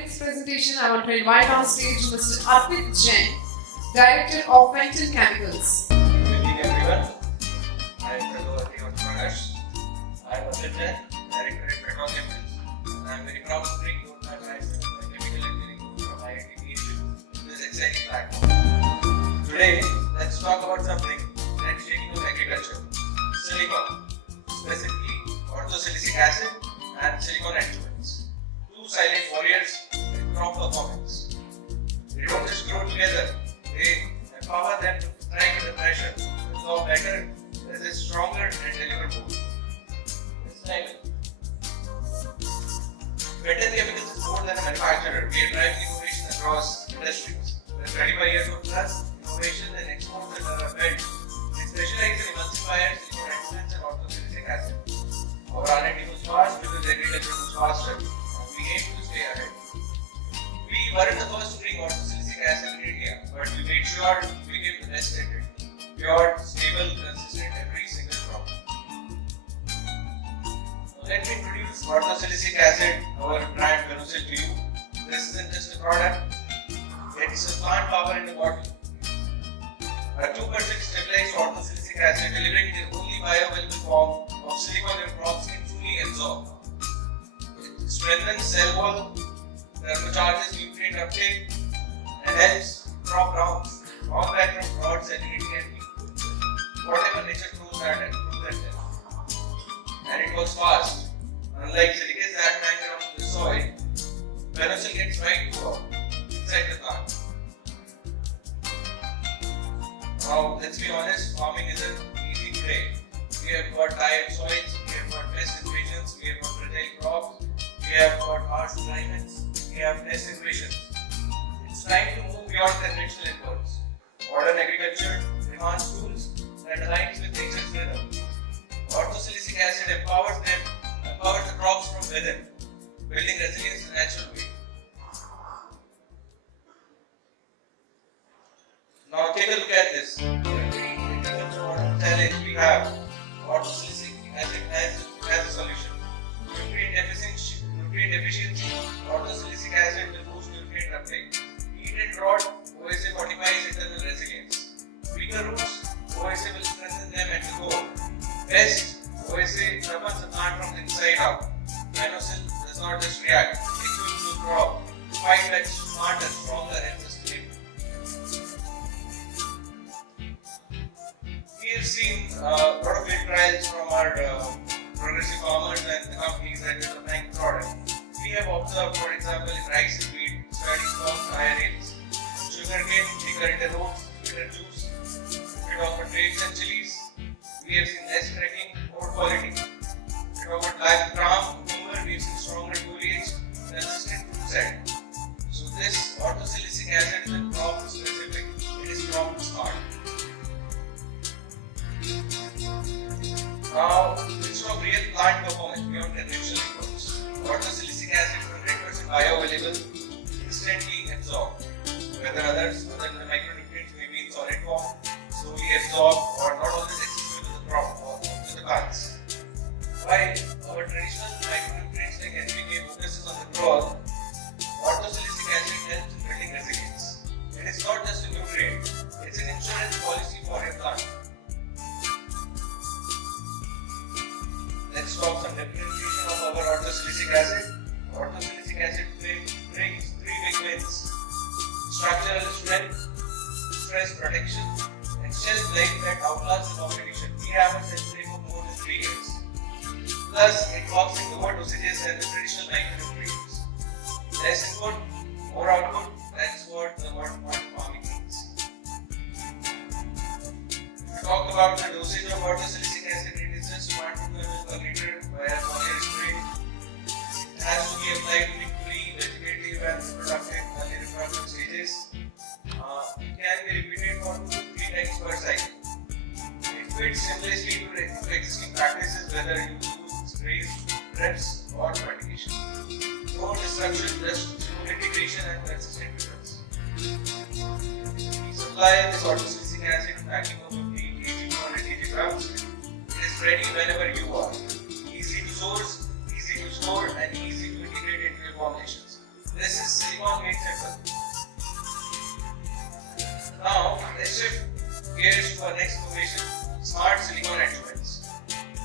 today's presentation, I want to invite on stage Mr. Arpit Jain, Director of Fenton Chemicals. Good evening, everyone. I am Prabhavati Prakash. I am Arpit Jain, Director at Fenton Chemicals. I am very proud to bring you my license in chemical engineering from IIT PhD to this exciting platform. Today, let's talk about something that's shaking of agriculture: silicon, specifically orthosilicic acid and silicon adjuvants. Two silent warriors with crop performance. They don't just grow together, they empower them to thrive under pressure, absorb better, resist stronger, and deliver more. It's like Fenton Chemicals is more than a manufacturer. We are driving innovation across industries. With 25 years of plus, innovation and exports under our belt. We specialize in emulsifiers, silicon adjuvants, and orthosilicic acid. Our R&D moves fast because agriculture moves faster, and we aim to stay ahead. We weren't the first to bring orthosilicic acid in India, but we made sure we became the best at it. Pure, stable, consistent every single crop. Now let me introduce orthosilicic acid, our brand Venusil, to you. This isn't just a product, it's a plant power in a bottle. A 2% stabilized orthosilicic acid delivering the only bioavailable form of silicon your crops can truly absorb. It strengthens cell wall, turbocharges nutrient uptake, and helps crop rounds, all back from drought, salinity, and heat. Whatever nature throws at it, and it works fast. Unlike silicates that hang around the soil, Venusil gets right to work inside the plant. Now, let's be honest, farming isn't easy today. We have got tired soils, we have got pest invasions, we have got fragile crops, we have got harsh climates, we have pest invasions. It's time to move beyond conventional efforts. Modern agriculture demands tools that aligns with nature's rhythm. Orthosilicic acid empowers the crops from within, building resilience in a natural way. Now take a look at this. Challenge we have. Orthosilicic acid has a solution. Nutrient deficiency. Orthosilicic acid will boost nutrient uptake. Heat and drought. OSA fortifies internal resilience. Weaker roots. OSA will strengthen them at the core. Pest. OSA troubles the plant from the inside out. Venusil does not just react. It equips the crop to fight back smarter, stronger, and sustainable. We have seen a lot of field trials from our progressive farmers and the companies that are supplying the product. We have observed, for example, in rice and wheat, starting from higher rates. Sugarcane, thicker in the roads, bitter juice. If we talk about grapes and chilies, we have seen less cracking, more quality. If we talk about black gram, cucumber, we have seen stronger foliage, consistent fruit set. So this orthosilicic acid is a crop specific. It is crop smart. Now, let's talk real plant performance beyond conventional efforts. Orthosilicic acid is 100% bioavailable, instantly absorbed. Whether others, other than the micronutrients may be in solid form, slowly absorbed or not always accessible to the crop or to the plants. While our traditional micronutrients like NPK focuses on the growth, orthosilicic acid helps in building resilience. It is not just a nutrient, it's an insurance policy for your plant. Let's talk some differentiation of our orthosilicic acid. Orthosilicic acid brings three big wins: structural strength, stress protection, and shelf life that outlasts the competition. We have a shelf life of more than 3 years. Plus, it works in lower dosages than the traditional micronutrients. Less input, more output. That's what the modern farming needs. We talked about the dosage of orthosilicic acid. It is just 1 to 2 ml per liter via foliar spray. It has to be applied during pre-vegetative and reproductive early reproductive stages. It can be repeated for 2 to 3 times per cycle. It fits seamlessly to existing practices, whether you use sprays, reps, or fertigation. No disruption, just smooth integration and consistent results. We supply this orthosilicic acid packing of 50 kg, 200 kg grams. It is ready whenever you are. Easy to source, easy to store, and easy to integrate into your formulations. This is silicone made simple. Now let's shift gears to our next innovation, smart silicone adjuvants.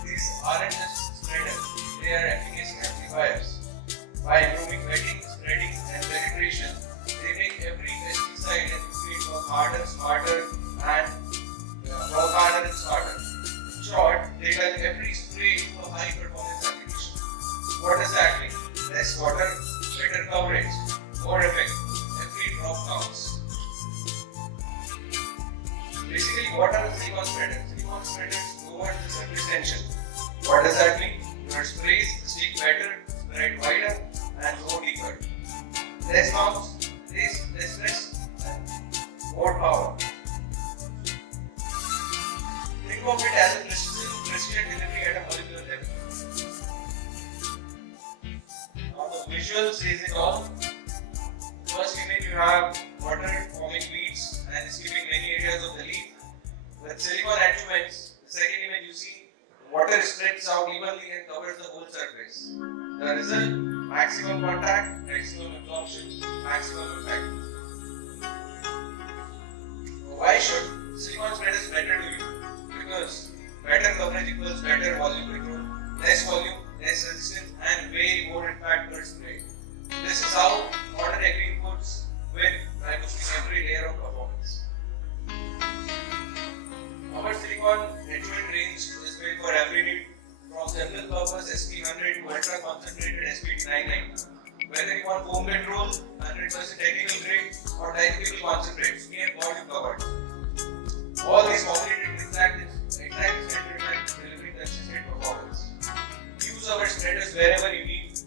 These aren't just spreaders, they are efficacy amplifiers. By improving wetting, spreading and penetration, they make every pesticide and nutrient work harder, smarter and smarter. In short, they turn every spray into a high performance application. What does that mean? Less water, better coverage, more effect, every drop counts. Basically, what are the silicone spreaders? Silicone spreaders lower the surface tension. What does that mean? Your sprays stick better, spread wider, and go deeper. Less bounce, less stress, and more power. Think of it as a precision delivery at a molecular level. Now the visual says it all. First image you have water forming weeds and skipping many areas of the leaf. With silicone adjuvants, the second image you see water spreads out evenly and covers the whole surface. The result, maximum contact, maximum absorption, maximum impact. Why should silicone spreaders better to you? Because better coverage equals better volume control, less volume, less resistance and way more impact per spray. This is how modern agri inputs win by boosting every layer of performance. Our silicone adjuvant range is built for every need, from general purpose SP100 to ultra concentrated SP990. Whether you want foam control, 100% technical grade or dynamical concentrates, we have got you covered. All these formulated exact standard and delivering consistent performance. Use our spreaders wherever you need.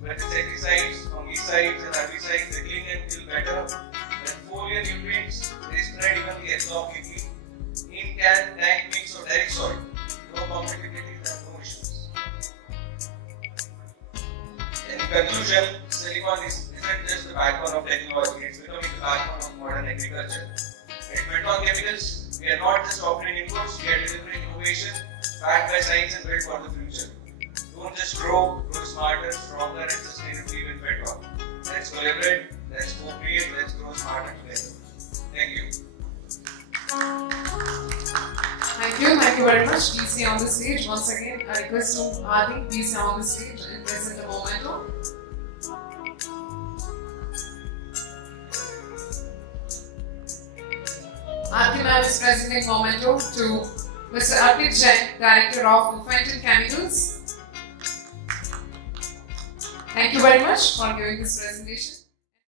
Whether it's insecticides, fungicides and herbicides, they cling and kill better. When foliar nutrients, they spread evenly, absorb quickly. In can, tank mix or direct soil. No complexities and no issues. In conclusion, silicone isn't just the backbone of technology, it's becoming the backbone of modern agriculture. At Metron Chemicals, we are not just offering inputs, we are delivering innovation backed by science and built for the future. Don't just grow smarter, stronger and sustainably with Metron. Let's collaborate, let's co-create, let's grow smarter together. Thank you. Thank you very much. Please stay on the stage. Once again, a request to Adi, please stay on the stage and present the memento. Aarti ma'am is presenting memento to Mr. Arpit Jain, Director of Fenton Chemicals. Thank you very much for giving this presentation.